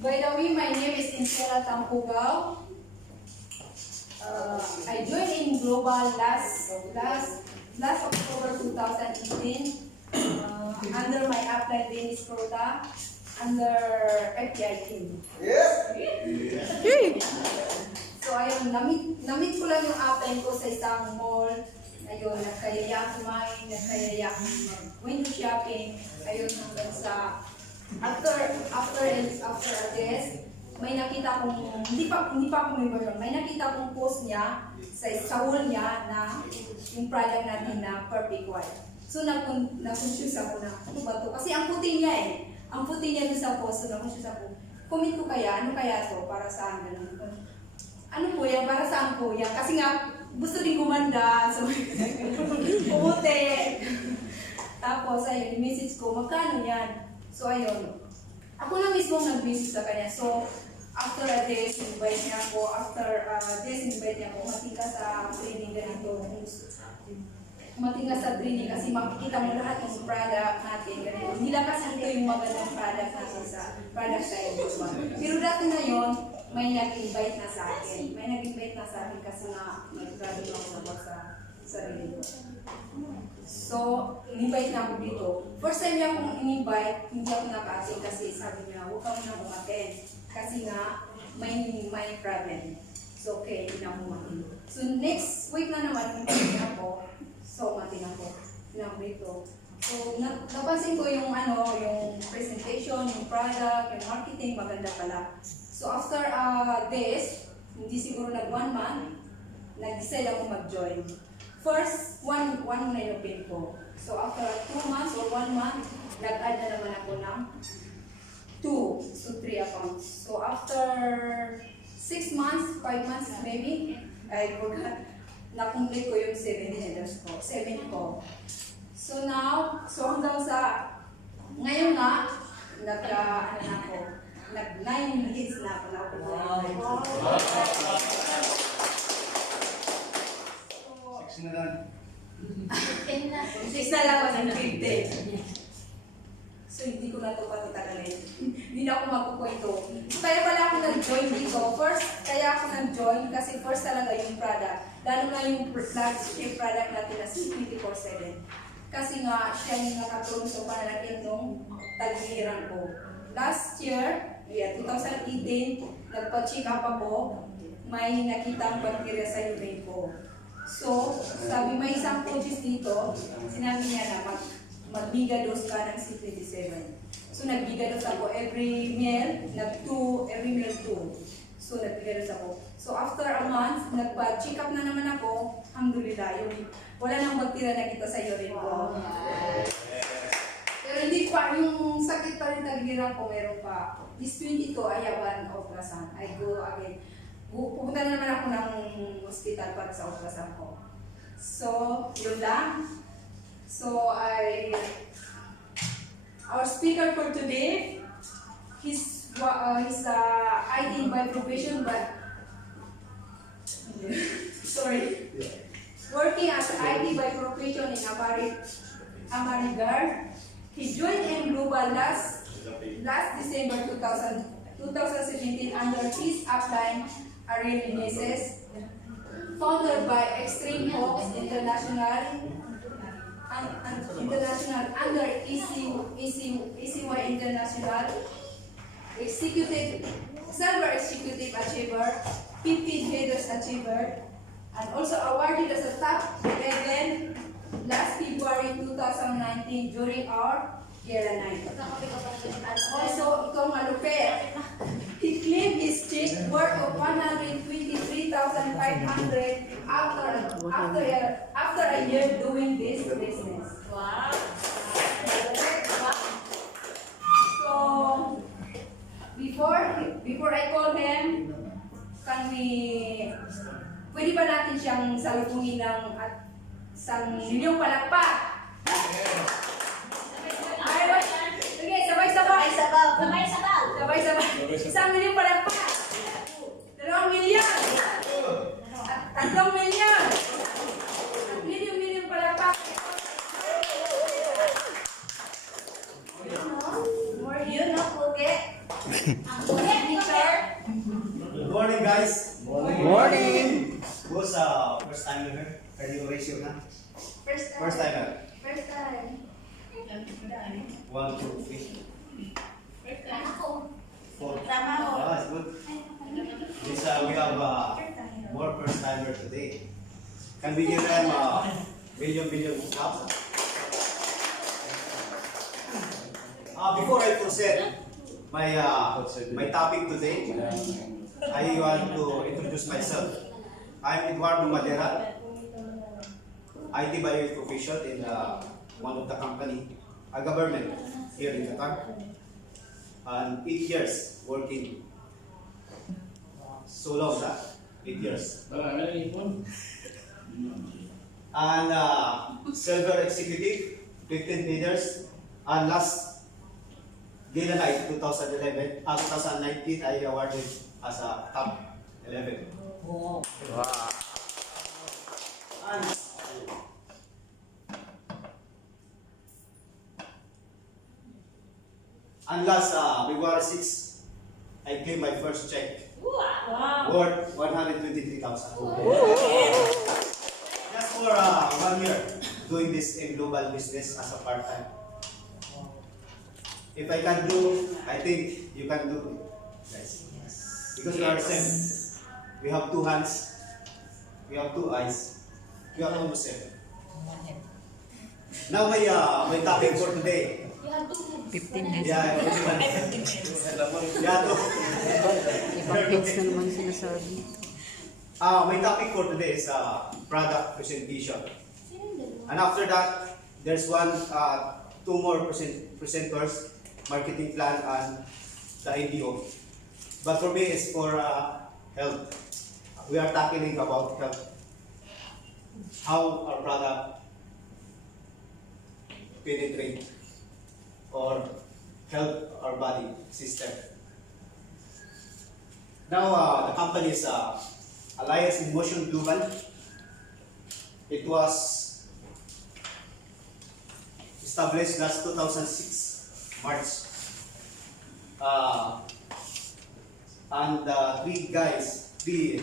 By the way, my name is Insera Tampugao. I joined in Global last October 2018 under my upline Dennis Prota under FPI team. Yes. So ayun, namit ko lang yung upline ko sa isang mall. Ayun, nagkayaya kumain, nagkayaya window shopping. Ayun, hanggang sa after a test, may nakita kong, hindi pa ako member yun, may nakita kong post niya sa wall niya na yung product natin na perfect white. So na-confuse ako na, ano ba to? Kasi ang puti niya ang puti niya doon sa post, so na-confuse ako. Comment ko kaya, ano kaya to? Para saan? Ano po yan? Para saan po yan? Kasi nga, gusto din gumanda, so puti. Tapos ayun, message ko, magkano yan? So ayun, ako na mismo nag-message sa kanya. So after a day, invite niya ako. After days, invite niya ako. Mating ka sa training ganito. Mating ka sa training kasi makikita mo lahat ng product natin ganito. Hindi lang kasi ito yung magandang product natin sa product side. Pero dati na yun, may nag-invite na sa akin. May nag-invite na sa akin kasi nga nag-grabe na ako sa sarili ko. So, in-invite na ako dito. First time niya akong in-invite, hindi ako naka-attend kasi sabi niya, huwag ka muna umattend. Kasi nga, may problem. So, okay, hindi na ako umattend. So, next week na naman, umattend ako. So, umattend ako. Dito. So, napansin ko yung yung presentation, yung product, yung marketing, maganda pala. So, after this, hindi siguro nag 1 month, nag-decide ako mag-join. First, one na yung pin ko. So, after 2 months or 1 month, nag-add na naman ako ng 3 accounts. So, after 6 months, 5 months maybe, I forgot, na-complete ko yung 7 headers ko. 7 ko. So, now, hanggang sa, ngayon na, nag 9 hits na ako na ako. Na lang. 6 na lang ako ng 50. So, hindi ko na ito patatagalin. Hindi na ako magkukwento. So, kaya pala ako nag-join dito. First, kaya ako nag-join kasi first talaga yung product. Lalo na yung flagship product natin na 24/7. Kasi nga, siya yung nakatulong sa panalagyan ng tagiliran ko. Last year, 2018, nagpa-check up ako. May nakitang bacteria sa urine ko. So, sabi may isang coaches dito, sinabi niya na mag-giga dose ka ng C27. So, nag-giga dose ako every meal, every meal 2. So, nag-giga dose ako. So, after a month, nagpa-check up na naman ako, alhamdulillah, wala nang bacteria na kita sa urine ko. Pero hindi pa, yung sakit pa rin tagliran ko, meron pa. This 22, ayaban, ultrasound. I go again. Pupunta na naman ako ng hospital para sa ultrasound ko. So, yun lang. So, our speaker for today, he's IT by profession, but sorry, working as IT by profession in Amarigar. He joined in Global last December 2017 under his upline Ariel Meneses, founded by Extreme Hawks International under ECY International, Silver Executive Achiever, 50 Headers Achiever, and also awarded as a top 11 last February 2019 during our Gala night. And also, itong malupit, he claimed his check worth of 123,500 after a year doing this business. Wow! So, before I call him, pwede ba natin siyang salubungin ng isang milyong palakpak? Sige, sabay-sabay. Isang milyong palakpak. 2 milyon. At 3 milyon. At milyon palakpak. More yun, no? Okay. Ang guys. Morning. Who's first time here? Can you raise your hand? First time. First timer. First time. 1, 2, 3, First time ako. 4. Tama ako. That's good. This we have more first timer today. Can we give them million claps? Before I proceed my topic today, I want to introduce myself. I'm EDUARDO MADERA, IT bio professional in one of the company, a government here in Qatar, and 8 years working. So long, 8 years. And silver executive, 15 leaders, and last Gala Night 2019, I awarded as a top 11. Wow. And last February 6, I gave my first check Wow. worth 123,000. Just for 1 year doing this in global business as a part-time. If I can do, I think you can do, guys. Because we are same. We have 2 hands, we have 2 eyes, we are almost same. Now my topic for today. 15 minutes. Yeah, yeah, Ibang page na naman sinasabi. my topic for today is product presentation. And after that, there's 2 more presenters, marketing plan and the IDO. But for me, it's for health. We are tackling about health. How our product penetrate or help our body system. Now, the company is Alliance in Motion Global. It was established last 2006 March, and 3 guys, 3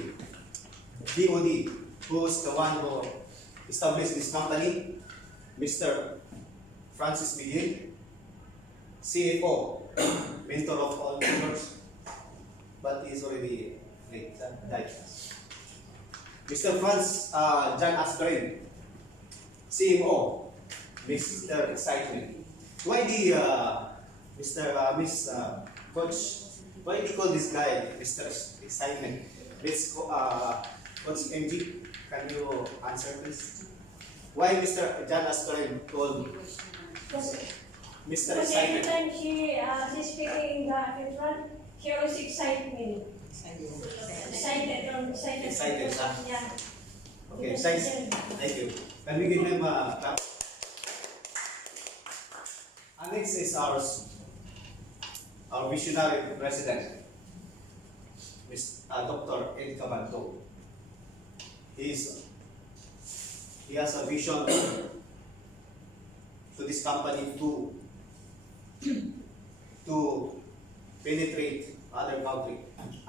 DOD, who's the one who established this company, Mr. Francis Miguel, CFO, mentor of all mentors, but he's already died. Mr. John Askren, CMO, Mr. Excitement. Why Coach, why do you call this guy Mr. Excitement? Let's Coach MG, can you answer please? Why Mr. John Askren called Mr. Because every Excitement? time she's speaking in the front, she always excites me. Excited. Excited, huh? Yeah. Okay, thanks. Thank you. Can we give him a clap? And next is our visionary president, Dr. Ed Cabanto. He has a vision to this company to penetrate other country,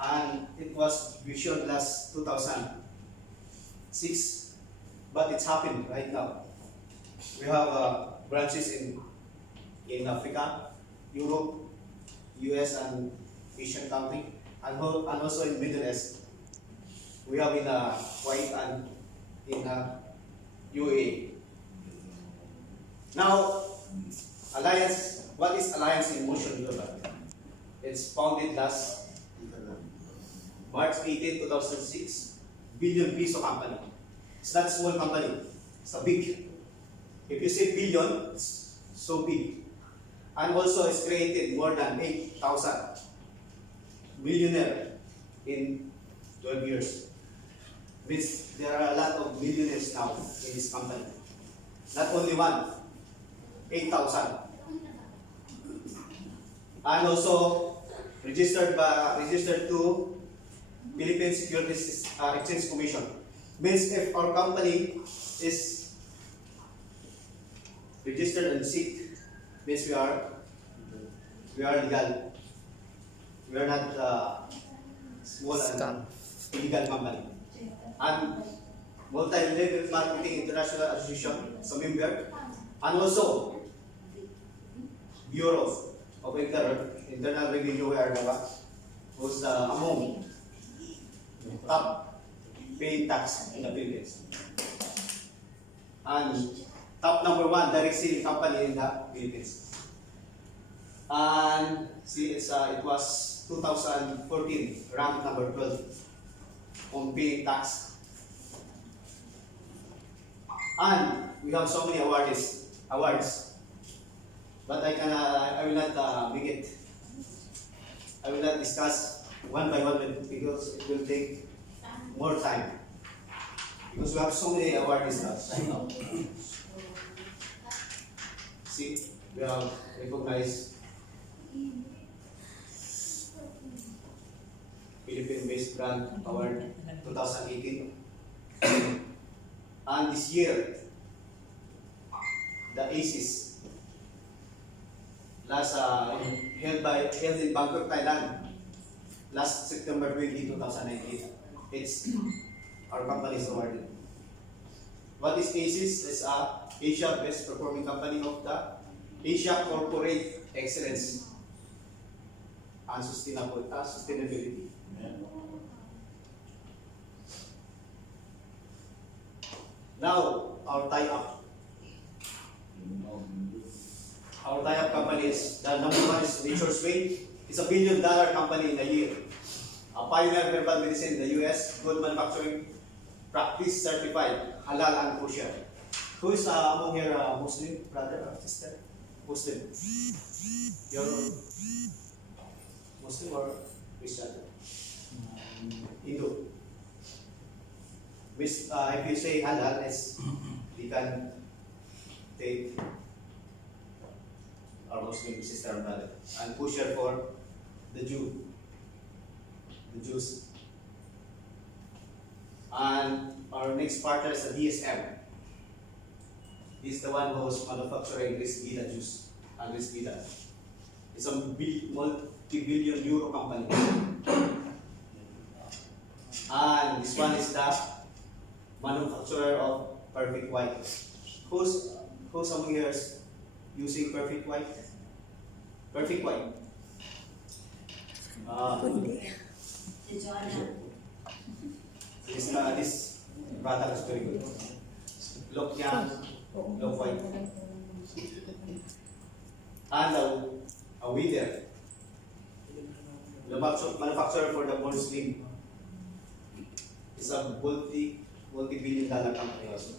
and it was vision last 2006, but it's happened right now. We have branches in Africa, Europe, US, and Asian country, and also in Middle East. We have in Kuwait and in UAE. Now, Alliance. What is Alliance in Motion Global? It's founded last March 18, 2006. Billion peso company. It's not a small company. It's a big. If you say billion, it's so big. And also it's created more than 8,000 millionaires in 12 years. Means there are a lot of millionaires now in this company. Not only one, 8,000. And also registered to Philippine Securities Exchange Commission. Means if our company is registered and SIC, means we are legal. We are not small and illegal company. And multi-level marketing international association as a member, and also Bureau of Internal Revenue was among top paying tax in the Philippines. And top number 1 direct selling company in the Philippines. And see, it was 2014 ranked number 12 on paying tax. And we have so many awards, but I will not make it. I will not discuss one by one because it will take more time. Because we have so many awards right now. See, we have recognized Philippine-based brand award 2018. And this year, the ACES held in Bangkok, Thailand, last September 20, 2019. It's our company's awarded. What is ACES? It's Asia Best Performing Company of the Asia Corporate Excellence and Sustainability. Now, our tie-up. Our tie-up company is, the number 1 is Nature's Way. It's $1 billion company in a year. A pioneer herbal medicine in the US, good manufacturing practice certified, halal and kosher. Who is among here Muslim, brother or sister? Muslim. You're Muslim or Christian? Hindu. If you say halal, you can take our Muslim sister and brother. And kosher for the Jews. And our next partner is the DSM. This is the one who is manufacturing this Gila juice and this Gila. It's a multi-billion euro company. And this one is the manufacturer of Perfect White. Who's among here is using Perfect White? Perfect White. This product is very good. Look young, look white. And a winner. The manufacturer for the Born Slim. It's a multi-billion dollar company also.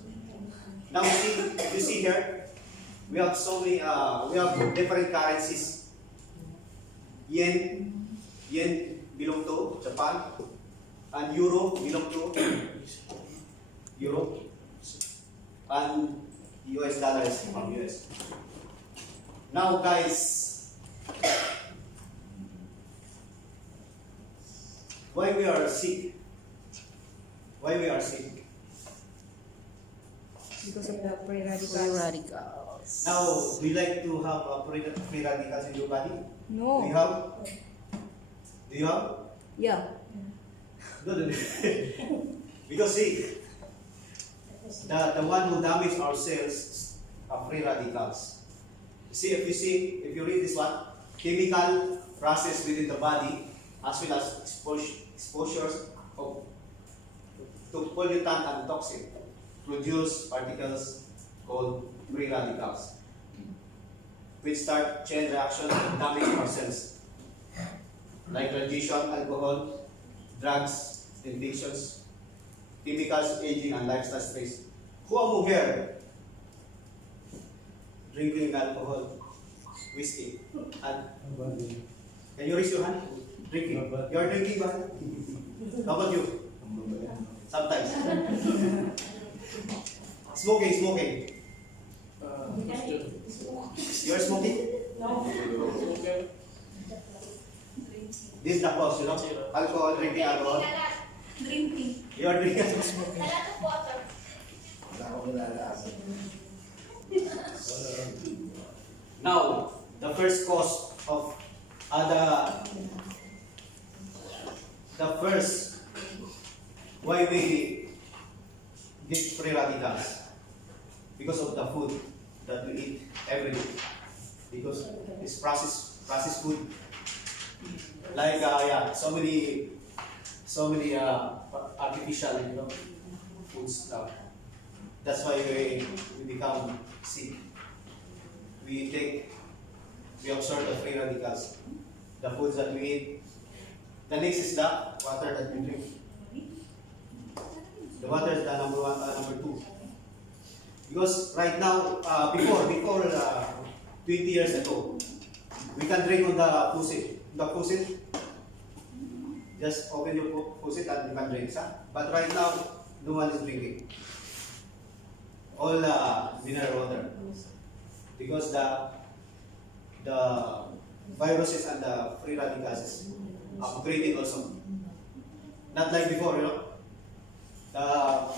Now you see here, we have so many, we have different currencies. Yen belong to Japan, and Euro belong to Europe, and US dollar is from US. Now guys, why we are sick? Why we are sick? Because of the free Free radicals. radicals. Now, do you like to have free radicals in your body? No. Do you have? Do you have? Yeah. No. Because see, the one who damage our cells are free radicals. If you read this one, chemical process within the body as well as exposures of to pollutant and toxin produce particles called free radicals, which start chain reaction and damage our cells, like radiation, alcohol, drugs, infections, chemicals, aging, and lifestyle stress. Who among here drinking alcohol, whiskey, and can you raise your hand? Drinking. You are drinking, but how about you? Sometimes. Smoking. You are smoking? No. This is the cause, alcohol, drinking alcohol. Drinking. You are drinking. A lot of water. Now, the first cause of the first why we get free radicals? Because of the food that we eat every day. Because it's processed food. Like yeah, so many artificial, food stuff. That's why we become sick. We absorb the free radicals, the foods that we eat. The next is the water that we drink. The water is the number two. Because right now, before 20 years ago, we can drink on the faucet. The faucet, just open your faucet and you can drink. But right now, no one is drinking. All mineral water. Because the viruses and the free radicals is upgrading also. Not like before, the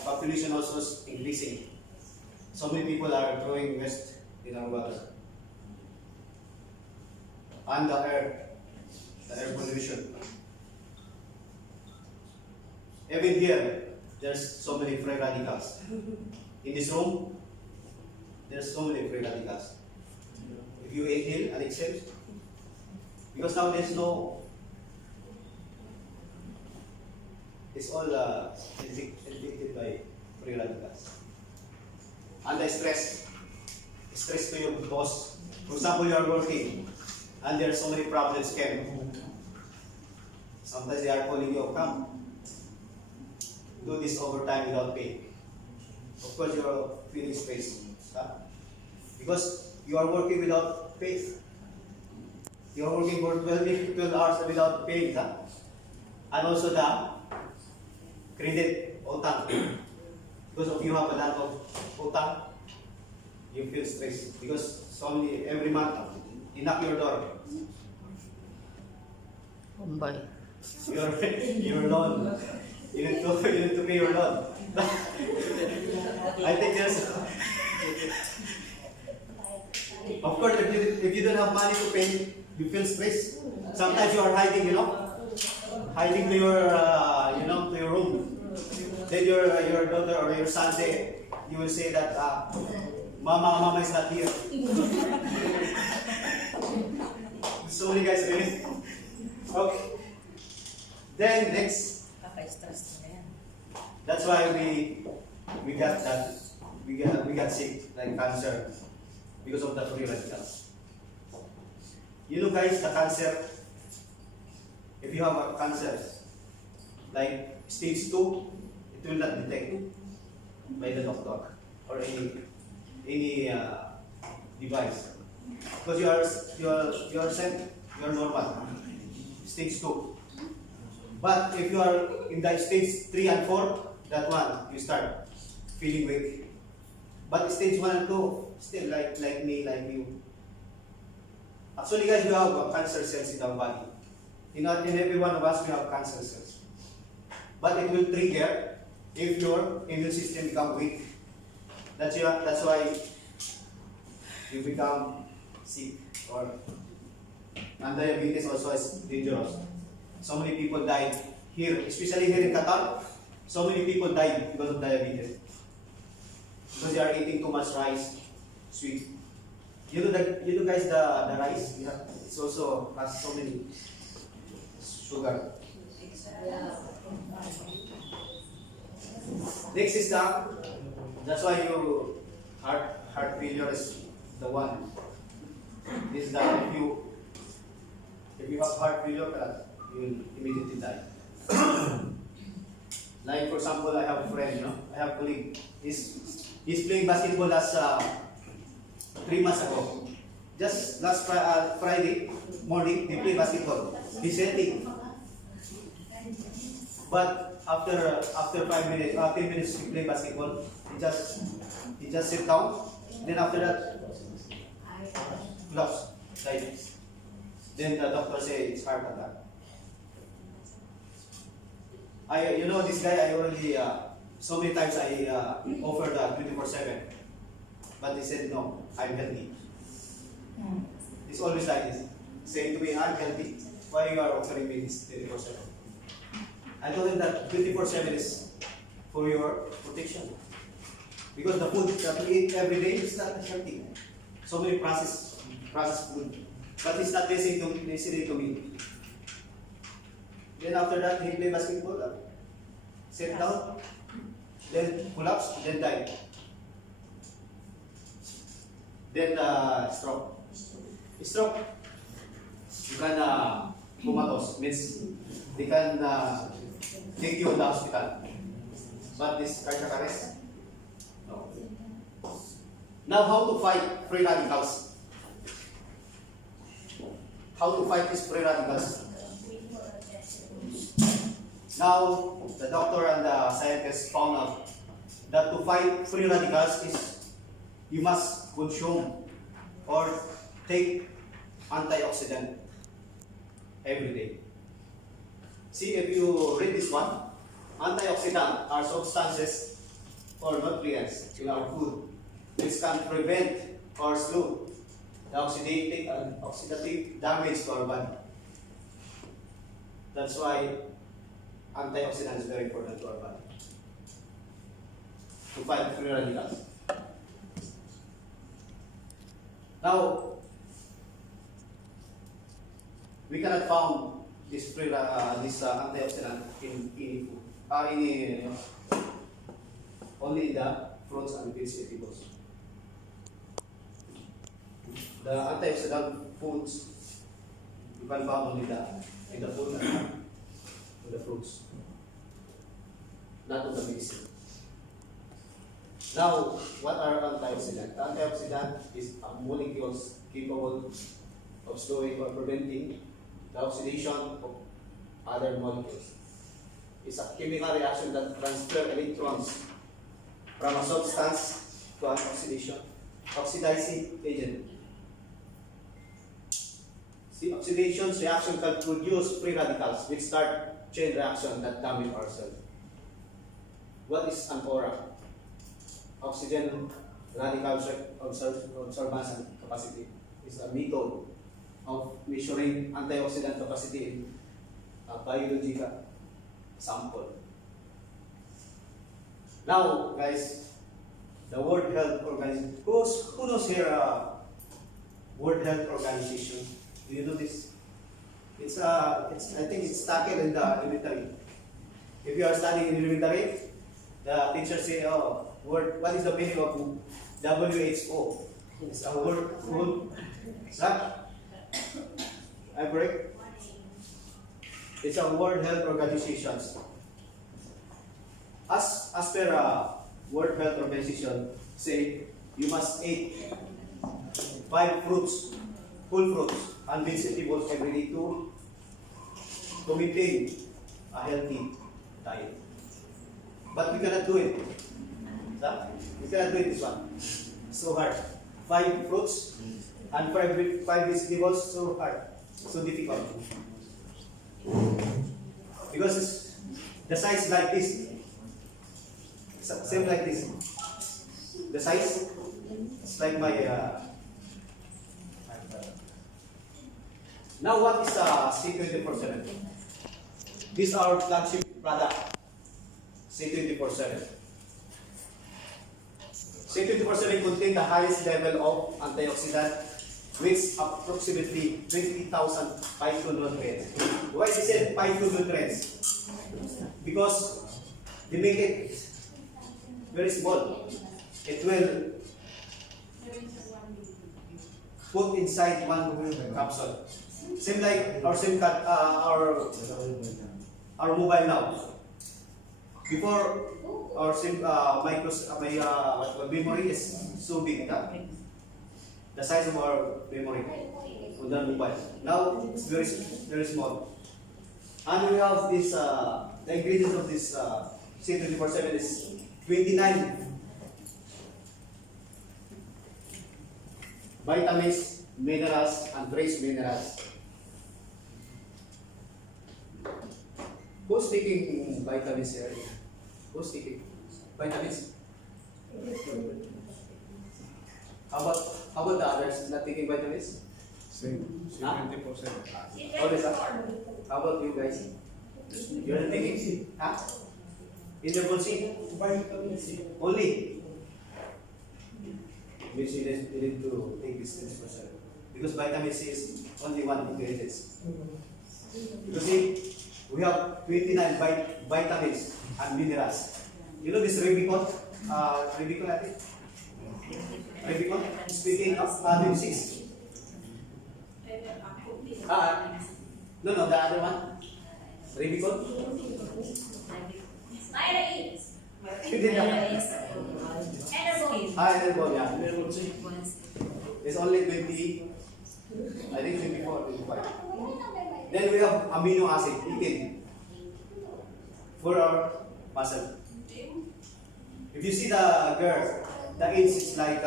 population also is increasing. So many people are throwing waste in our water. And the air pollution. Even here, there's so many free radicals. In this room, there's so many free radicals. If you inhale and exhale, because now there's no, it's all infected by free radicals. And the stress to your boss. For example, you are working and there are so many problems came. Sometimes they are calling you, come, do this overtime without pay. Of course, you are feeling stress. Because you are working without pay. You are working for 12 hours without pay. And also the credit utang. Because if you have a lot of utang, you feel stressed. Because so many, every month, they knock your door. Bombay. Your loan. You need to pay your loan. I think there's. Of course, if you don't have money to pay, you feel stressed. Sometimes you are hiding, hiding to your, to your room. Then your daughter or your son you will say that, Mama is not here. So many guys really. Okay. Then next. That's why we got that we got sick like cancer because of the free radicals. Guys, the cancer. If you have a cancer like stage 2, it will not detect by the doctor or any device because you are normal stage 2. But if you are in the stage 3 and 4, that one you start feeling weak. But stage 1 and 2 still like me, like you. Actually, guys, we have cancer cells in our body. In every one of us, we have cancer cells. But it will trigger if your immune system becomes weak. That's why you become sick. And diabetes also is dangerous. So many people died here, especially here in Qatar. So many people died because of diabetes. Because they are eating too much rice, sweet. Guys, the rice, it's also has so many sugar. Next is that's why your heart failure is the one. This is if you have heart failure, you will immediately die. Like for example, I have a friend, I have a colleague. He's playing basketball last 3 months ago. Just last Friday morning, he played basketball. He's healthy. But after 5 minutes, 10 minutes he play basketball, he just sit down. Then after that, collapse, died. Then the doctor say it's heart attack. This guy, I already so many times I offered 24/7, but he said no, I'm healthy. It's always like this, saying to me, I'm healthy. Why you are offering me this 24/7? I told him that 24/7 is for your protection. Because the food that we eat every day is not healthy. So many processed food. But it's not necessary to me. Then after that, he play basketball, sit down, then collapse, then die. Then stroke. Stroke, you can comatose, means they can take you to the hospital. But this cardiac arrest, no. Now, how to fight free radicals? How to fight these free radicals? Now, the doctor and the scientists found out that to fight free radicals is you must consume or take antioxidant every day. See, if you read this one, antioxidant are substances or nutrients in our food which can prevent or slow the oxidative damage to our body. That's why antioxidant is very important to our body to fight free radicals. Now, we cannot found this antioxidant in any food, only in the fruits and vegetables. The antioxidant foods you can found only in the food and in the fruits, not in the medicine. Now, what are antioxidants? Antioxidant is molecules capable of slowing or preventing the oxidation of other molecules. It's a chemical reaction that transfers electrons from a substance to an oxidizing agent. See, oxidation reaction can produce free radicals which start chain reaction that damage our cell. What is an aura? Oxygen radical absorbance capacity is a method of measuring antioxidant capacity in a biological sample. Now, guys, the World Health Organization. Who knows here World Health Organization? Do you know this? I think it's tackled in the elementary. If you are studying in elementary, the teacher say, "Oh, what is the meaning of WHO?" It's a World Food. I'm correct? It's a World Health Organization. As per World Health Organization, say you must eat 5 fruits, whole fruits, and vegetables every day to maintain a healthy diet. But we cannot do it. We cannot do it this one. So hard. 5 fruits and 5 vegetables, so hard. So difficult. Because the size like this. Same like this. The size is like my now what is C24/7? These are our flagship product. C24/7. C24/7 contain the highest level of antioxidant, which approximately 20,000 phytonutrients. Why is it phytonutrients? Because they make it very small. It will put inside one capsule. Same like our mobile now. Before our memory is so big, the size of our memory on the mobile. Now it's very small. And we have this the ingredients of this C24/7 is 29 vitamins, minerals, and trace minerals. Who's taking vitamins here? Who's taking vitamins? How about the others not taking vitamins? Huh? Always, huh? How about you guys? You're not taking? Huh? Interval C. Only. Means you need to take this 10%. Because vitamin C is only one ingredient. Because see, we have 29 vitamins and minerals. You know this Rubicon? Rubicon, I think? Rubicon? Speaking of music. No, the other one. Rubicon? Energon, yeah. It's only 20, I think 24, 25. Then we have amino acid, 18, for our muscle. If you see the girl, the age is like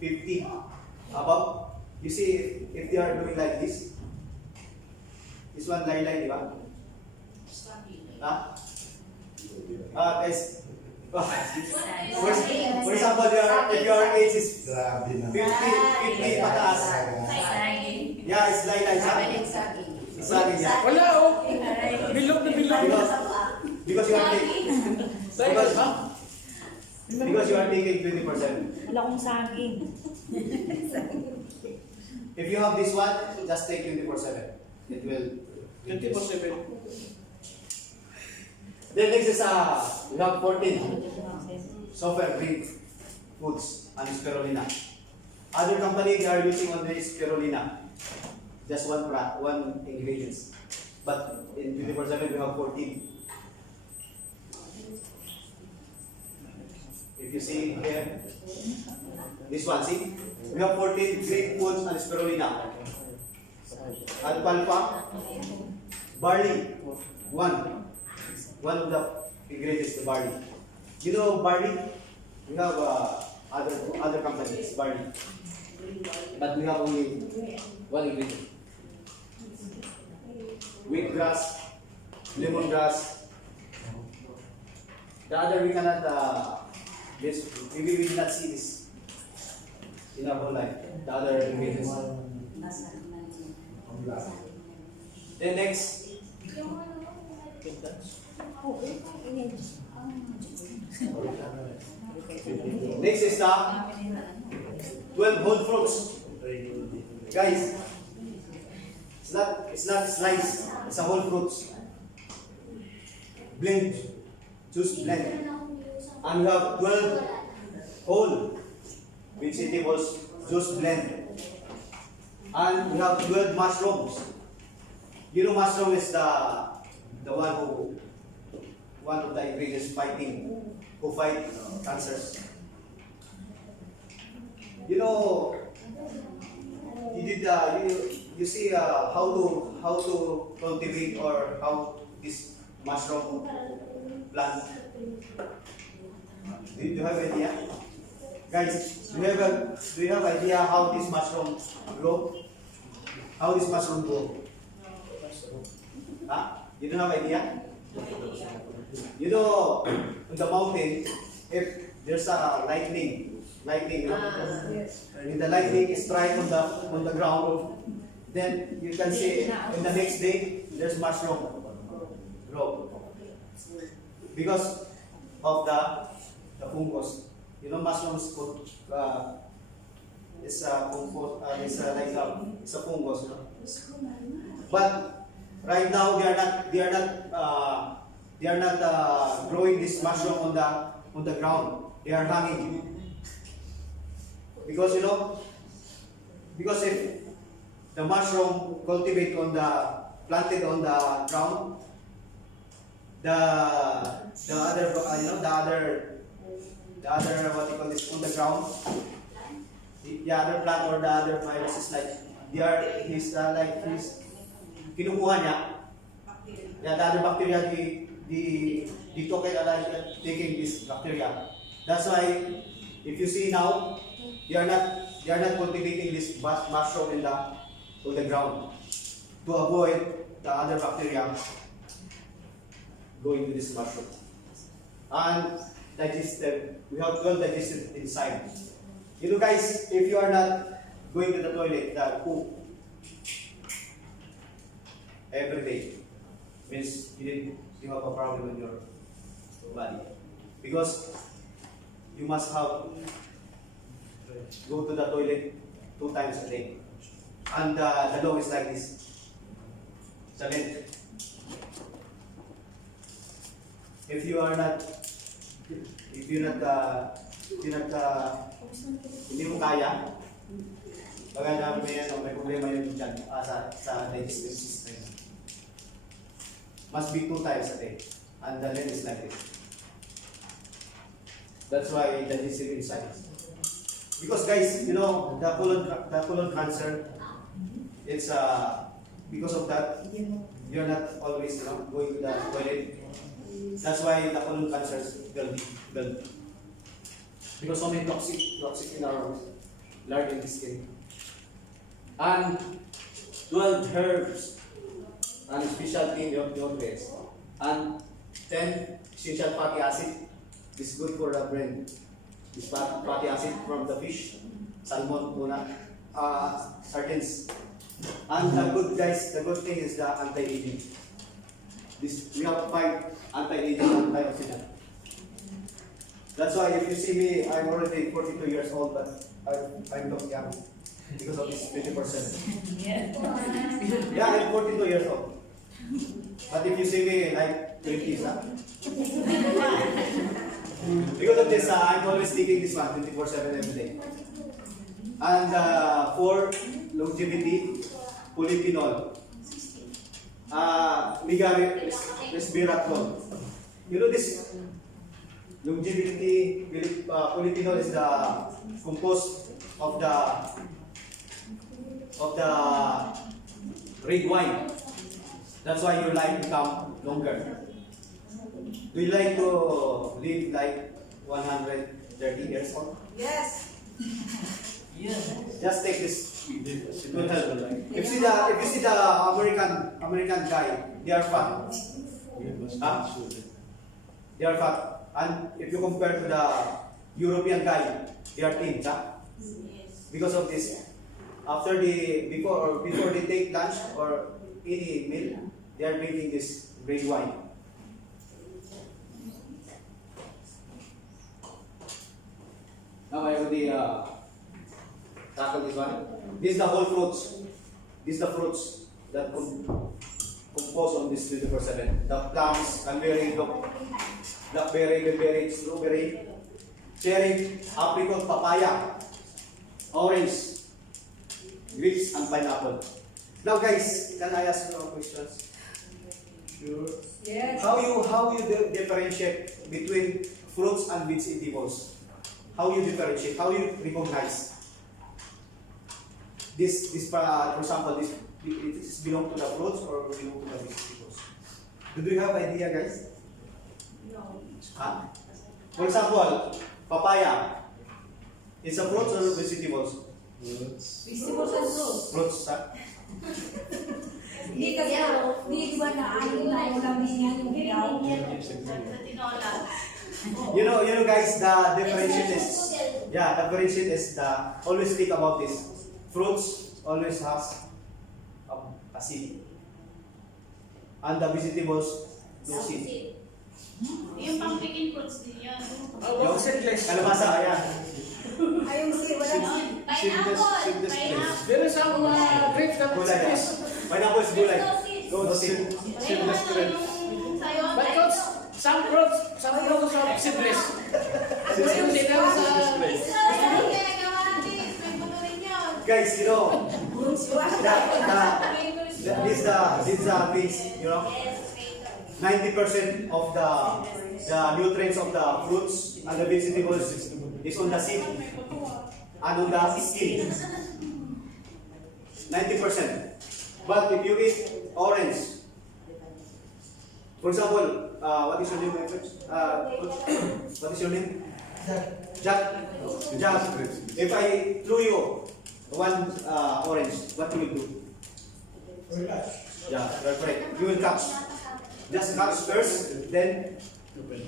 50 above. You see, if they are doing like this one line, di ba? Guys, for example, if your age is 50 pataas. Yeah, it's line, saging, yeah. Wala oh. Bilog na bilog. Because you are taking, because you are taking 20%. Wala akong saging. If you have this one, just take 24/7. It will 24/7. Then next is we have 14 software grade foods and spirulina. Other company they are using on the spirulina, just one ingredients. But in 24/7 we have 14. If you see here, this one, see, we have 14 grade foods and spirulina. Alfalfa, barley, one of the ingredients, the barley. You know barley? We have other companies, barley. But we have only one ingredient. Wheatgrass, lemongrass. The other we cannot, we will not see this in our whole life. The other ingredients. Then next, next is the 12 whole fruits. Guys, it's not slice, it's a whole fruits. Blend, juice blend. And we have 12 whole vegetables juice blend. And we have 12 mushrooms. You know mushroom is the one of the ingredients who fight cancers. You know, you see how to cultivate or how this mushroom plant. Do you have idea? Guys, do you have idea how this mushroom grow? How this mushroom grow? You don't have idea? You know, on the mountain, if there's a lightning, you know, and the lightning strike on the ground, then you can see in the next day there's mushroom grow because of the fungus. You know, mushrooms it's a fungus, it's a fungus, you know. But right now they are not growing this mushroom on the ground. They are hanging because you know, because if the mushroom planted on the ground, the other what you call this on the ground, the other plant or the other virus is like he's kinukuha niya. The other bacteria they took it like taking this bacteria. That's why if you see now they are not cultivating this mushroom on the ground to avoid the other bacteria going to this mushroom. And digestive, we have 12 digestive enzyme. You know guys, if you are not going to the toilet, the poop every day means you have a problem body. Because you must have go to the toilet 2 times a day. And the law is like this. Sa length. If you are not, hindi mo kaya, baga may problema yun dyan sa digestive system. Must be 2 times a day. And the length is like this. That's why the digestive inside. Because guys, you know, the colon cancer, it's because of that, you're not always, you know, going to the toilet. That's why the colon cancer is built. Because so many toxic in our large intestine. And 12 herbs and specialty nutrients. And 10 essential fatty acid is good for the brain. This fatty acid from the fish, salmon, tuna, sardines. And the good thing is the anti-aging. We have 5 anti-aging antioxidants. That's why if you see me, I'm already 42 years old, but I'm not young because of this 20%. Yeah, I'm 42 years old. But if you see me like 20s, because of this, I'm always taking this one 24/7 every day. And for longevity, polyphenol, resveratrol. You know this longevity, polyphenol is the composed of the red wine. That's why your life become longer. Do you like to live like 130 years old? Yes. Just take this. It will help. If you see the American guy, they are fat. Huh? They are fat. And if you compare to the European guy, they are thin. Huh? Because of this, before they take lunch or any meal, they are drinking this red wine. Now I already tackle this one. This is the whole fruits. These are the fruits that compose on this 24/7. The plums, cranberry, blackberry, bilberry, strawberry, cherry, apricot, papaya, orange, grapes, and pineapple. Now guys, can I ask you some questions? Sure. Yes. How you differentiate between fruits and vegetables? How you differentiate? How you recognize? This for example, this belong to the fruits or belong to the vegetables? Do you have idea, guys? No. Huh? For example, papaya. It's a fruits or vegetables? Vegetables and fruits. Fruits, huh? Hindi kasi, hindi ba na ano na ulamin yan yung daw? You know guys, the differentiate is always think about this. Fruits always has acid. And the vegetables, no seed. Yung pumpkin fruits din yan. Yung seedless. Kalabasa, ayan. Ayong si wala na. There is some grapes that Gulay, seedless. pineapple is gulay. Go to seed. Seedless grapes. But some fruits are seedless. Yung sila sa Guys, you know, these things, you know, 90% of the nutrients of the fruits and the vegetables is on the seed and on the skin. 90%. But if you eat orange, for example, what is your name, my friends? What is your name? Jack. If I threw you one orange, what you will do? Yeah, that's right. You will cut. Just cut first, then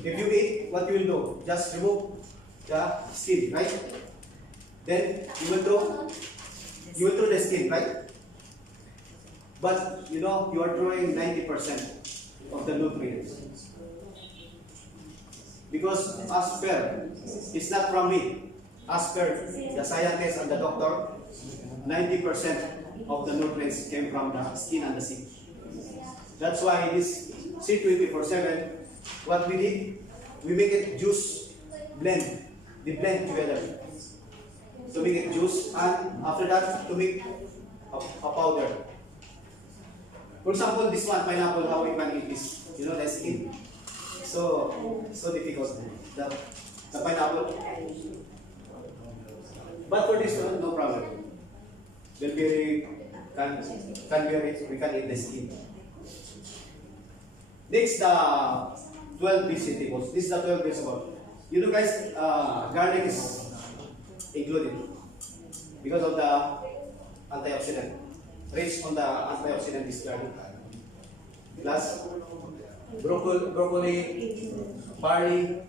if you eat, what you will do? Just remove the skin, right? Then you will throw the skin, right? But you know, you are throwing 90% of the nutrients. Because as per, it's not from me. As per the scientist and the doctor, 90% of the nutrients came from the skin and the seed. That's why this C24/7, what we did, we make it juice blend. They blend together. To make it juice, and after that, to make a powder. For example, this one, pineapple, how we can eat this? You know, the skin. So difficult. The pineapple. But for this one, no problem. Bilberry can we can eat the skin. Next, the 12 vegetables. This is the 12 vegetables. You know, guys, garlic is included because of the antioxidant. Rich on the antioxidant is garlic. Plus, broccoli, barley,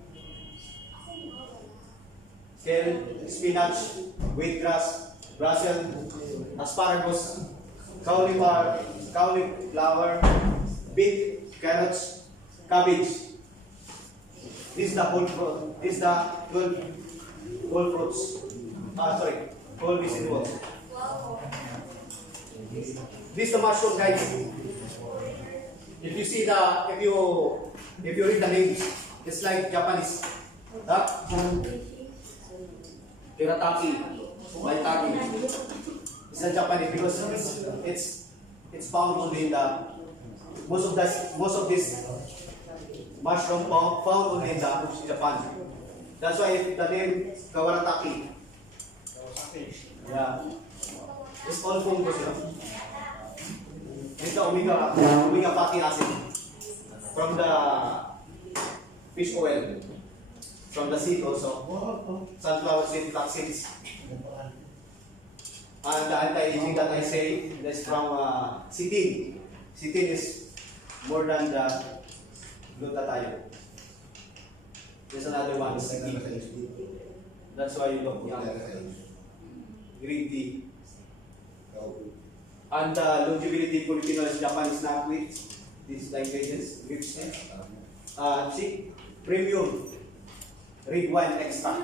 kale, spinach, wheatgrass, Brussels, asparagus, cauliflower, beet, carrots, cabbage. This is the whole fruit. This is the 12 whole fruits. Whole vegetables. This is the mushroom, guys. If you see if you read the names, it's like Japanese. Hirataki, maitake. It's a Japanese because it's found only in the most of this mushroom found only in the Japan. That's why the name Kawarataki. Yeah. It's all fungus, you know. It's the omega fatty acid from the fish oil, from the seed also, sunflower seed, flax seeds. And the anti-aging that I say, that's from citin. Citin is more than the glutathione. There's another one, citin. That's why you don't put green tea. And the longevity polyphenol is Japanese knapweed. These languages, grapes, premium red wine extract.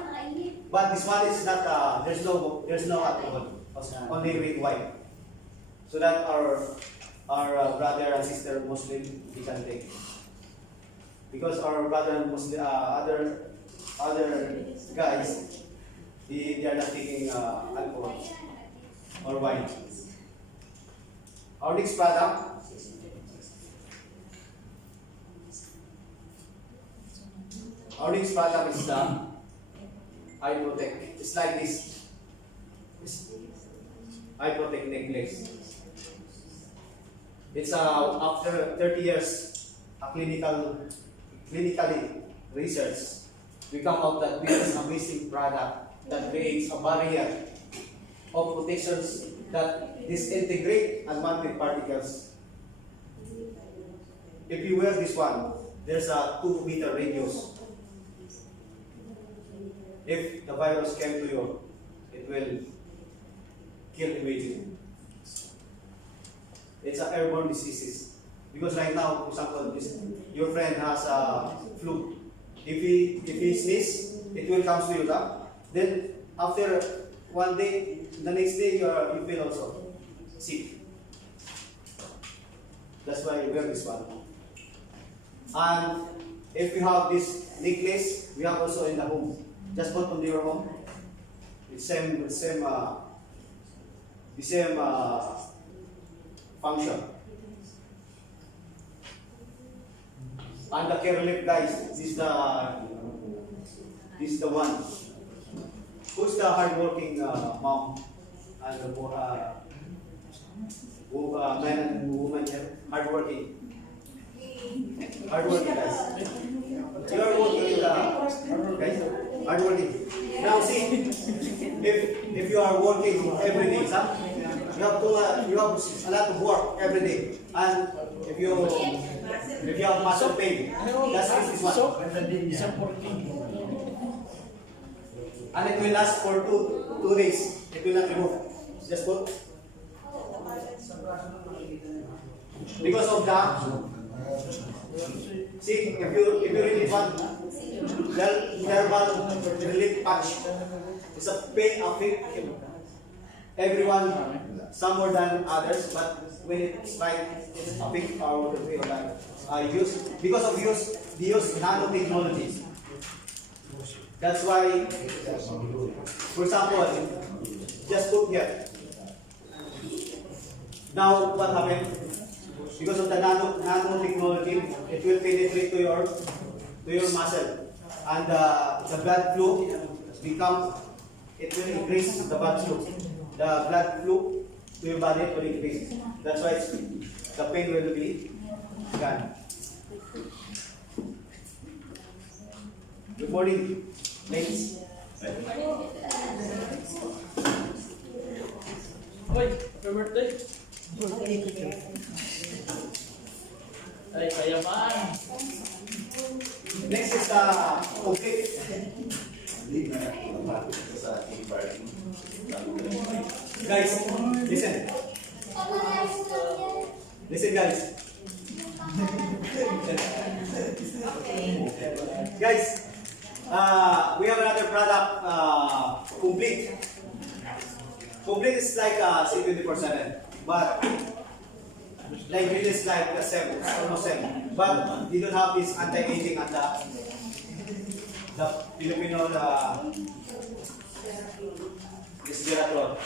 But this one is not. There's no alcohol. Only red wine. So that our brother and sister Muslim we can take. Because our brother and Muslim other guys they are not taking alcohol or wine. Our next product, is the Eye Protect. It's like this. It's Eye Protect necklace. It's after 30 years clinically research, we come out that this is amazing product that creates a barrier of protections that disintegrate unwanted particles. If you wear this one, there's a 2-meter radius. If the virus came to you, it will kill immediately. It's an airborne diseases. Because right now, for example, your friend has a flu. If he sneezes, it will come to you. Then after one day, the next day you feel also sick. That's why you wear this one. And if you have this necklace, we have also in the home. Just put on your home. It's the same function. And the care lip, guys, this is the one. Who's the hardworking mom and the man and woman here? Hardworking. Hardworking, guys. You are working, guys. Hardworking. Now see, if you are working every day, you have a lot of work every day, and if you have muscle pain, that's this one. And it will last for two days. It will not remove. Just put. Because of that, see, if you really want thermal relief patch. It's a pain affect everyone, some more than others, but when it's right, it's affect our use because of the use nanotechnologies. That's why, for example, just put here. Now what happened? Because of the nanotechnology, it will penetrate to your muscle, and the blood flow it will increase the blood flow. The blood flow to your body will increase. That's why the pain will be gone. Good morning, ladies. Hoy, happy birthday. Ay, kayaman. Next is complete. Guys, listen. Listen, guys. Guys, we have another product, complete. Complete is like C24/7, but like it is like a 7, almost 7. But you don't have this anti-aging and the Filipino resveratrol.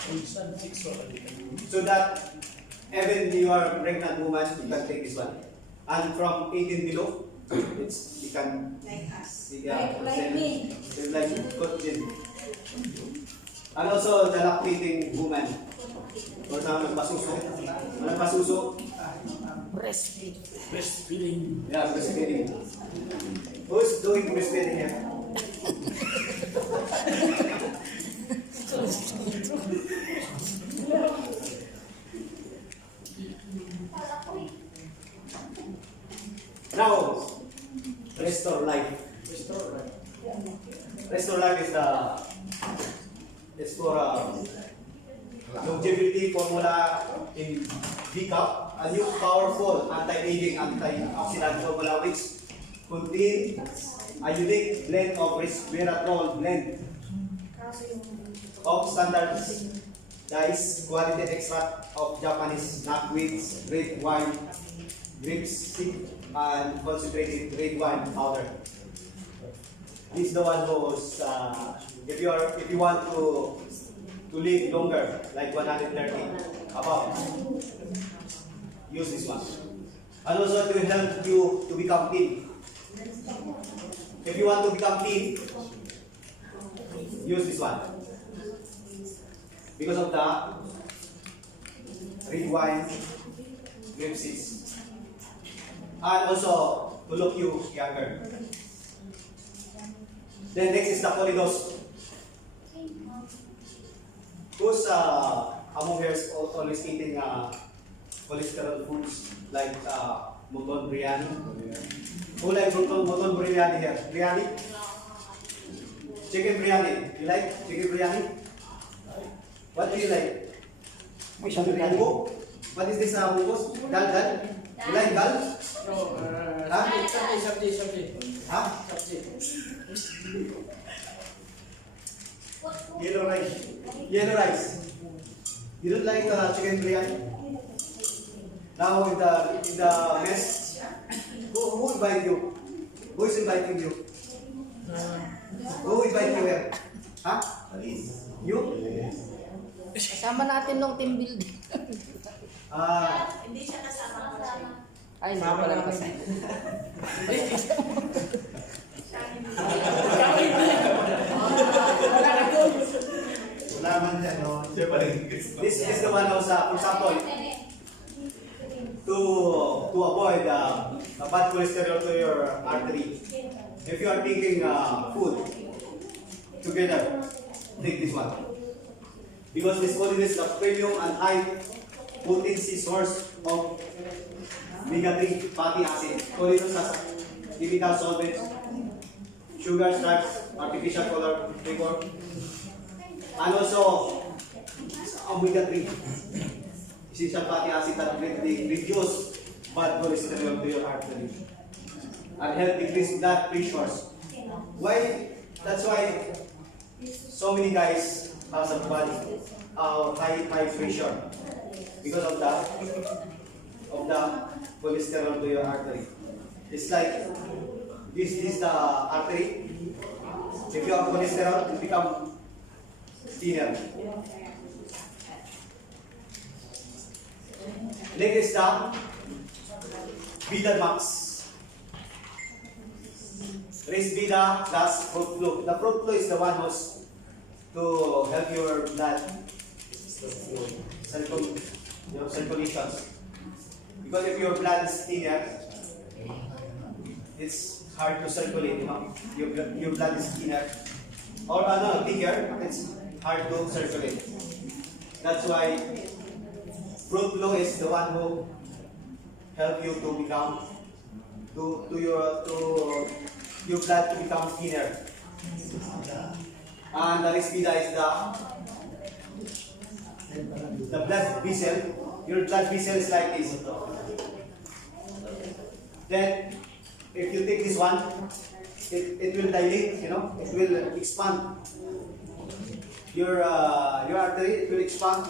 So that even you are pregnant woman, you can take this one. And from 18 below, you can Like us. yeah, Like me. it's like coaching. And also the lactating woman. For example, nagpasuso. Breastfeeding. Yeah, breastfeeding. Who's doing breastfeeding here? Now, restore life. Restore life is it's for longevity formula in V-Cup, a new powerful anti-aging, antioxidant formula which contains a unique blend of resveratrol blend of standardized quality extract of Japanese knotweeds, red wine, grapeseed, and concentrated red wine powder. This is the one who's if you want to live longer, like 130 above, use this one. And also it will help you to become thin. If you want to become thin, use this one. Because of the red wine, grapeseeds. And also to look you younger. Then next is the polydose. Who's among here is always eating cholesterol foods like mutton biryani? Who like mutton biryani here? Biryani? Chicken biryani. You like chicken biryani? What do you like? Munggo? What is this munggo? Dal? You like dal? No, Huh? sabji. Huh? Sabji. Yellow rice. Yellow rice. You don't like chicken biryani? Now in the mess, who invite you? Who is inviting you? Who invite you here? Huh? You? Kasama natin nung team building. Hindi siya kasama ko siya. Ay, hindi ko lang kasi. This is the one also, for example, to avoid bad cholesterol to your artery. If you are taking food together, take this one. Because this one is a premium and high potency source of omega-3 fatty acid. So ito sa chemical solvents, sugar, starch, artificial color, flavor, and also omega-3 essential fatty acid that greatly reduce bad cholesterol to your artery and help decrease blood pressures Why? That's why so many guys has a body high pressure because of the cholesterol to your artery. It's like this is the artery. If you have cholesterol, it become thinner. Next is the beta max. Raise beta plus fruit flow. The fruit flow is the one who's to help your blood circulation. Because if your blood is thinner, it's hard to circulate. You know, your blood is thinner, or no, thicker. It's hard to circulate. That's why fruit flow is the one who help you to become to your blood to become thinner. And the res beta is the blood vessel. Your blood vessel is like this. Then, if you take this one, it will dilate. You know, it will expand. Your artery, it will expand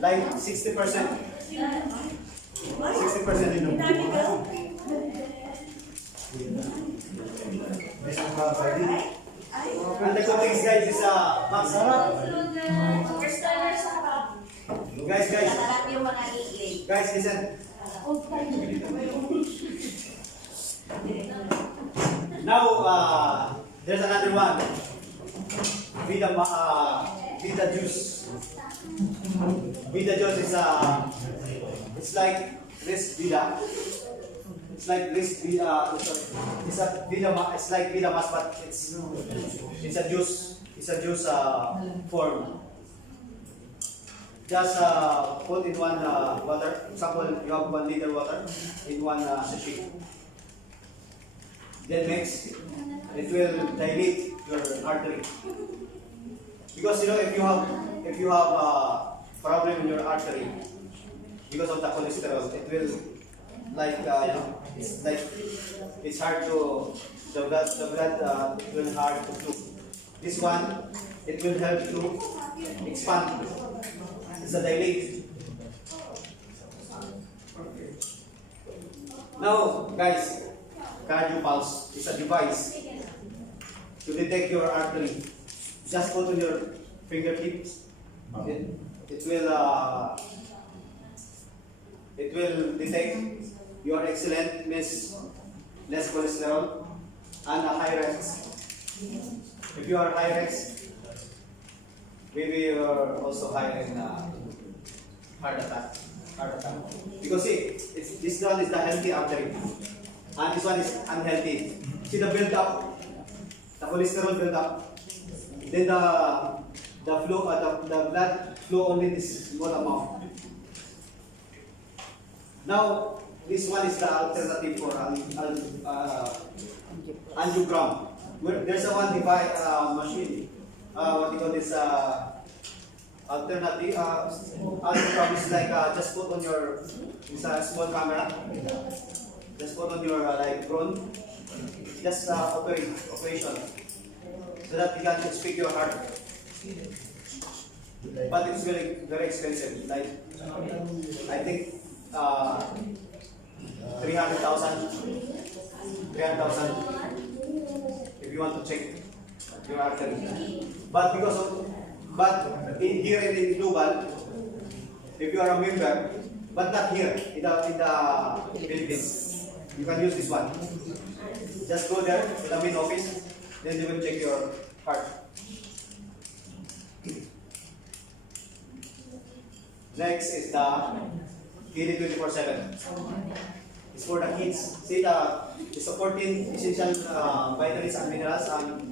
like 60%. 60% in the and the coatings, guys, is max. Guys, listen. Now, there's another one. Vita juice. Vita juice is it's like this Vita. It's like this Vita. It's like Vita mass, but it's a juice. It's a juice form. Just put in one water. Example, you have 1 liter water in one sachet. Then mix. It will dilate your artery. Because you know, if you have problem in your artery because of the cholesterol, it will like you know, it's hard to the blood it will hard to flow. This one, it will help to expand. It's a dilate. Now, guys, cardio pulse is a device to detect your artery. Just put on your fingertips. It will detect your excellent means less cholesterol and a high risk. If you are high risk, maybe you are also high in heart attack. Because see, this one is the healthy artery, and this one is unhealthy. See the build up, the cholesterol build up. Then the flow, the blood flow only this small amount. Now this one is the alternative for angiogram. There's a one device machine. What do you call this? Alternative angiogram is like just put on your. It's a small camera. Just put on your like drone. Just operation. So that you can speak your heart. But it's very, very expensive. Like I think 300,000 if you want to check your artery. But here in global, if you are a member, but not here in the Philippines, you can use this one. Just go there to the main office. Then they will check your heart. Next is the KD 24/7. It's for the kids. See it's 14 essential vitamins and minerals and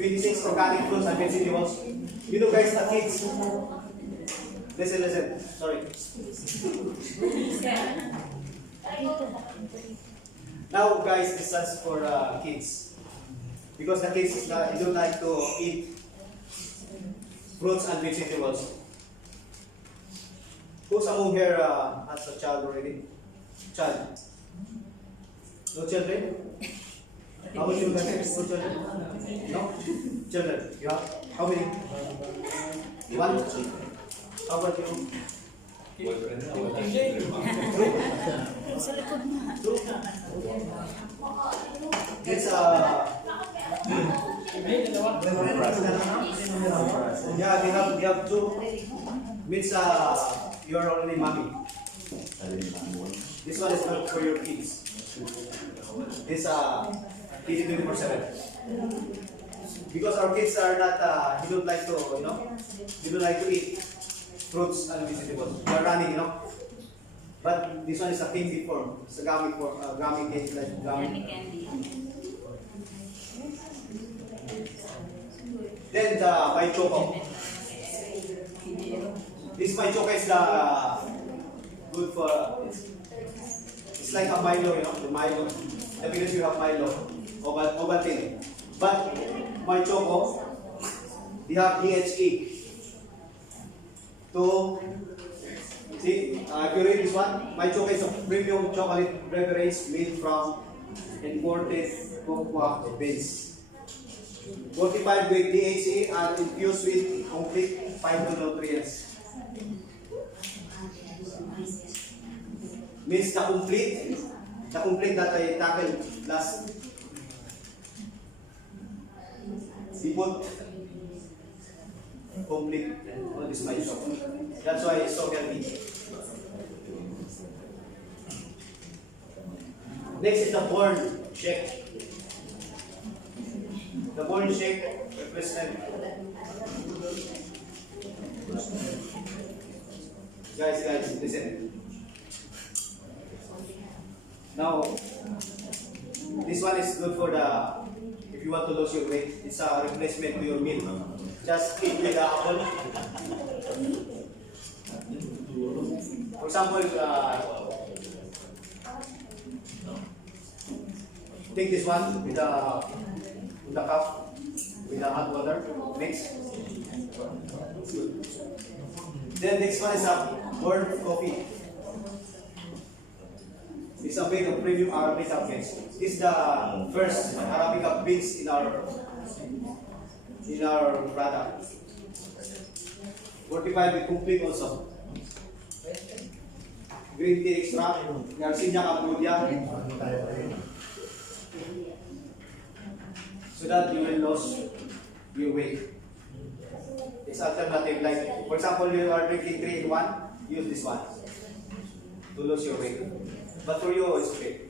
26 organic fruits and vegetables. You know, guys, the kids. Listen. Sorry. Now, guys, this is for kids. Because the kids don't like to eat fruits and vegetables. Who's among here has a child already? Child? No children? How about you guys? Good children? No? Children, you have? How many? One? How about you? Sa likod na. Two? It's yeah, they have two. Means you are already mommy. This one is not for your kids. This kids 24/7. Because our kids are not he don't like to, they don't like to eat fruits and vegetables. They are running, But this one is a candy form. It's a gummy form, gummy candy, like gummy. Then my choco. This my choco is good for. It's like a Milo, the Milo. Because you have Milo, Ovaltine. But my choco, they have DHA. See, if you read this one, my choco is a premium chocolate beverage made from imported cocoa beans. 45 with DHA and infused with complete phytonutrients. Means the complete that I tackled last. We put complete on this my shop. That's why it's so healthy. Next is the corn shake. The corn shake represent. Guys, listen. Now, this one is good for if you want to lose your weight. It's a replacement to your meal. Just eat with the apple. For example, take this one with the cup, with the hot water, mix. Then next one is a burnt coffee. It's a made of premium Arabica beans. This is the first Arabica beans in our product. 45 with complete also. Green tea extract, Garcinia Cambodia. So that you will lose your weight. It's alternative, like for example, you are drinking 3 in 1, use this one to lose your weight. But for you, it's okay.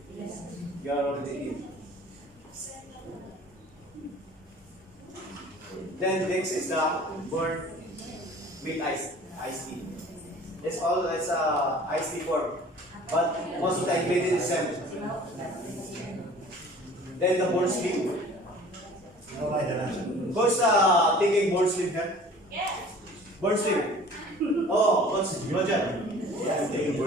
You are already in. Then next is the burnt milk iced tea. It's iced tea form, but most of the ingredients is same. Then the board sleeve. Who's taking board sleeve here? Yes. Board sleeve. Oh, what's Roger?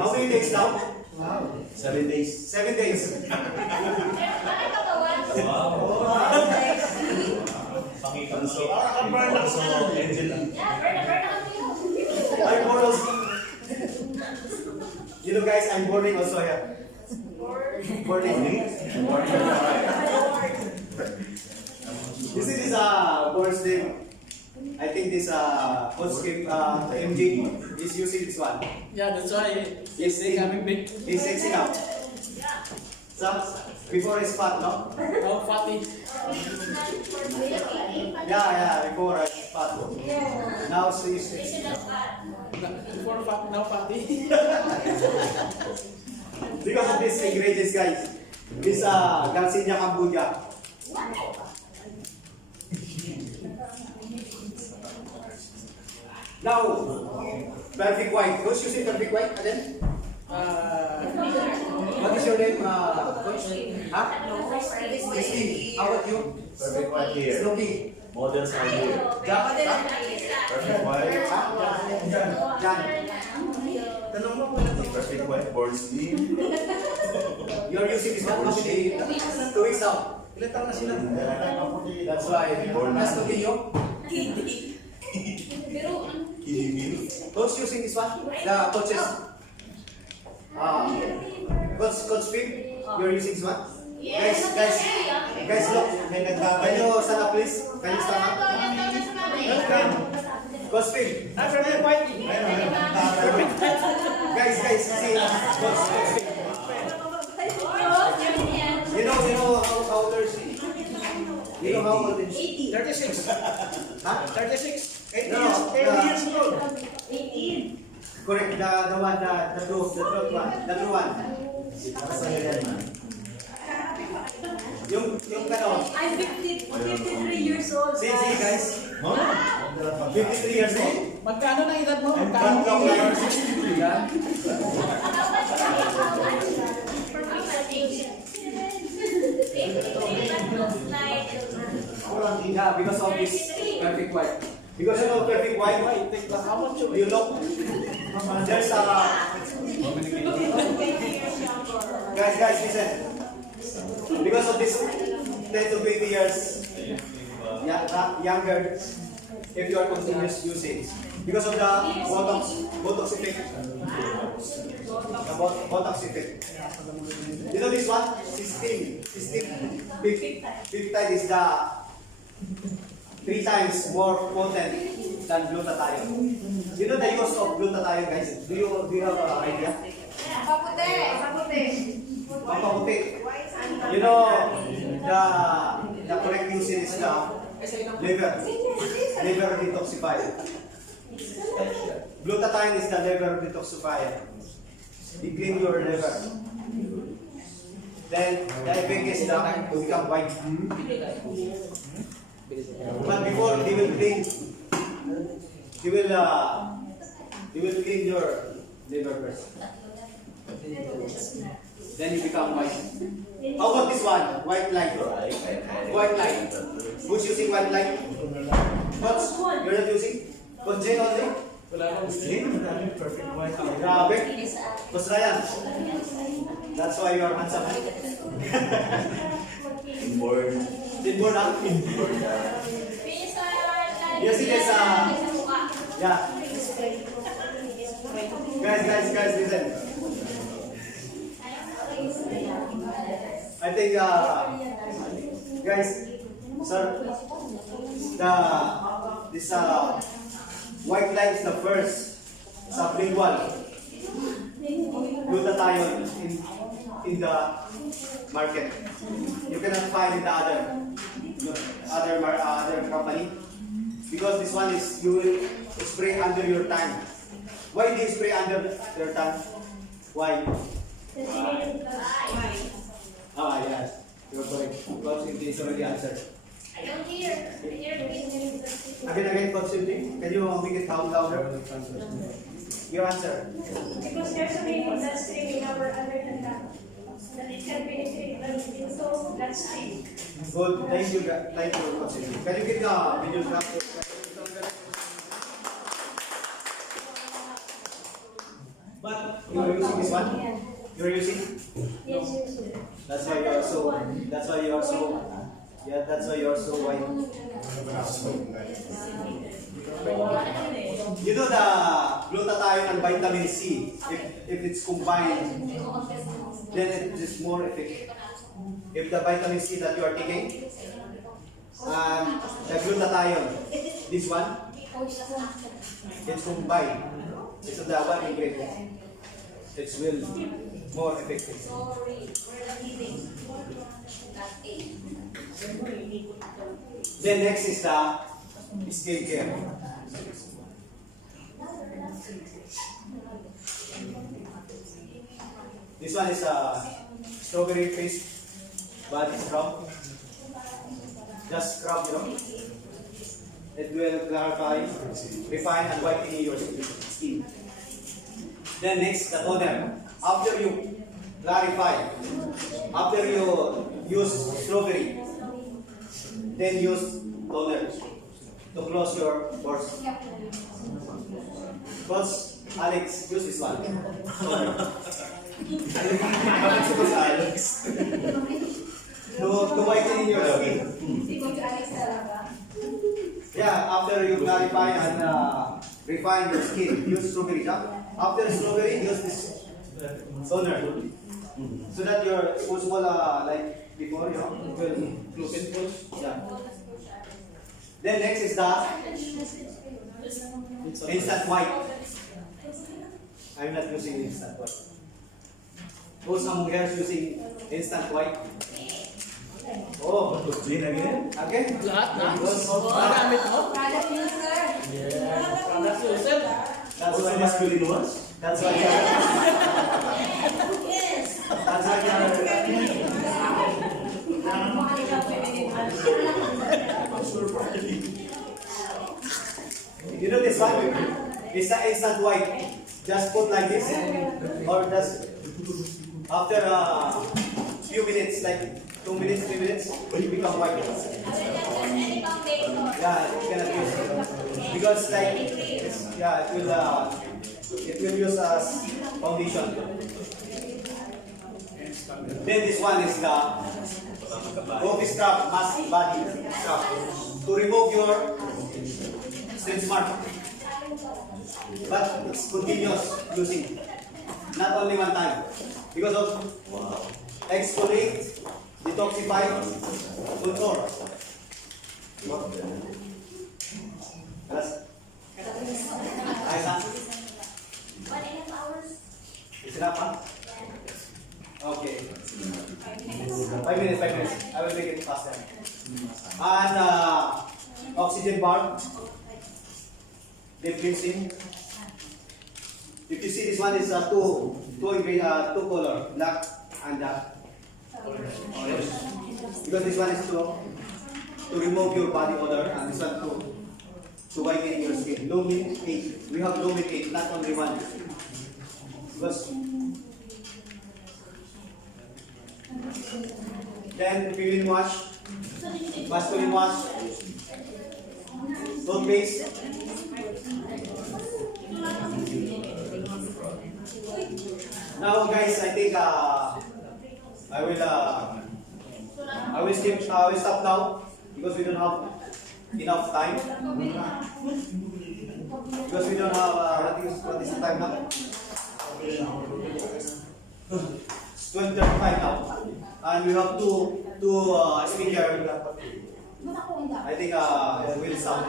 How many days now? 7 days. 7 days. Pangitanso. Also, Angela. I'm born also. Guys, I'm boarding also here. Boarding. This is board sleeve. I think this board sleeve MG is using this one. Yeah, that's why he's coming big. He's sexy now. So, before it's fat, no? Oh, fatty. Yeah, before it's fat. Now she's sexy. Before fat, now fatty. Because of these ingredients, guys. This Garcinia Cambodia. Now, perfect white. Who's using perfect white, Aden? What is your name, Coach? Huh? Christine. How about you? Perfect white here. Snooki. Models are here. Jack? Perfect white. Jan. Perfect white. Board sleeve. You're using this one how many? 2 weeks now. That's why. That's to you. Kiddie meal. Coach using this one? The coaches. Coach Pim, you're using this one? Guys, look. May nagbabayo. Can you stand up, please? Can you stand up? Gospel. Perfect white. Guys, see. Gospel. You know how old is she? You know how old is she? 36. Huh? 36. 80 No, years, 80 years old. Correct, the one, the true one. Yung ano, I'm 53 years old. see guys, 53 years old. Magkano na edad mo? I'm Magkano? proud of you. 63. Yeah, because of this perfect white. Because you know perfect white, Wait, take the how much you look, there's a, guys, listen. Because of this 10 to 20 years younger, if you are continuous usage, because of the Botox effect, Botox effect. You know this one? System peptide is the 3 times more potent than glutathione. You know the use of glutathione, guys? Do you have an idea? Pampaputi. You know the correct usage is the liver detoxifier. Glutathione is the liver detoxifier. It clean your liver. Then the effect is to become white. But before they will clean your liver first. Then you become white. How about this one? White light. White light. Who's using white light? What's you're not using? What's Jane only? Perfect white. Grabe. What's Ryan? That's why you're handsome. Inboard. Inboard na? Inboard. Yes, it is. Yeah. Guys, listen. I think, guys, sir, this white light is the first sublingual glutathione in the market. You cannot find in the other company, because this one is you will spray under your tongue. Why do you spray under your tongue? Why? Yes, you're correct. Coach Cindy is already answered. I don't hear. Again, Coach Cindy, can you make it sound louder? Your answer. Because there's a main industry in our other than that. That it can penetrate into that state. Good. Thank you, Coach Cindy. Can you get the video graph? But you're using this one? You're using? Yes, yes, yes. That's why you're so white. You know the glutathione and vitamin C, if it's combined, then it is more effective. If the vitamin C that you are taking and the glutathione, this one, it's combined. It's the one ingredient. It will more effective. Then next is the skincare. This one is a strawberry paste body scrub. Just scrub, It will clarify, refine, and whiten your skin. Then next, the toner. After you clarify, after you use strawberry, then use toner to close your pores. Because Alex, use this one. Toner. Alex. To whiten your skin. Yeah, after you clarify and refine your skin, use strawberry. After strawberry, use this toner. So that your useful before, you know, it will Look and push. yeah. Then next is the instant white. I'm not using instant white. Those among here using instant white. Oh, Clean again? again? Lahat na? Magamit mo? Product user. That's yourself. That's Also why masculine ones? that's why that's why you know this one? It's the instant white. Just put like this, or just after a few minutes, like 2 minutes, 3 minutes, you become white. Yeah, you cannot use it because like yeah, it will use as foundation. Then this one is the office scrub, mask body scrub to remove your stretch mark. But it's continuous using, not only one time, because of exfoliate, detoxify, contour. Alas? Ayos na? Is it up, huh? Okay. 5 minutes, 5 minutes. I will make it faster. And oxygen bar, deep cleansing. If you see this one is two color, black and orange. Because this one is to remove your body odor, and this one to whiten your skin. Lumin 8. We have Lumin 8, not only one. Because then feminine wash, masculine wash, toothpaste. Now guys, I think I will stop now because we don't have enough time. Because we don't have what is the time now? It's 12:35 now, and we have two speaker. I think we'll stop.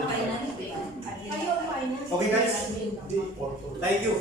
Okay guys, thank you.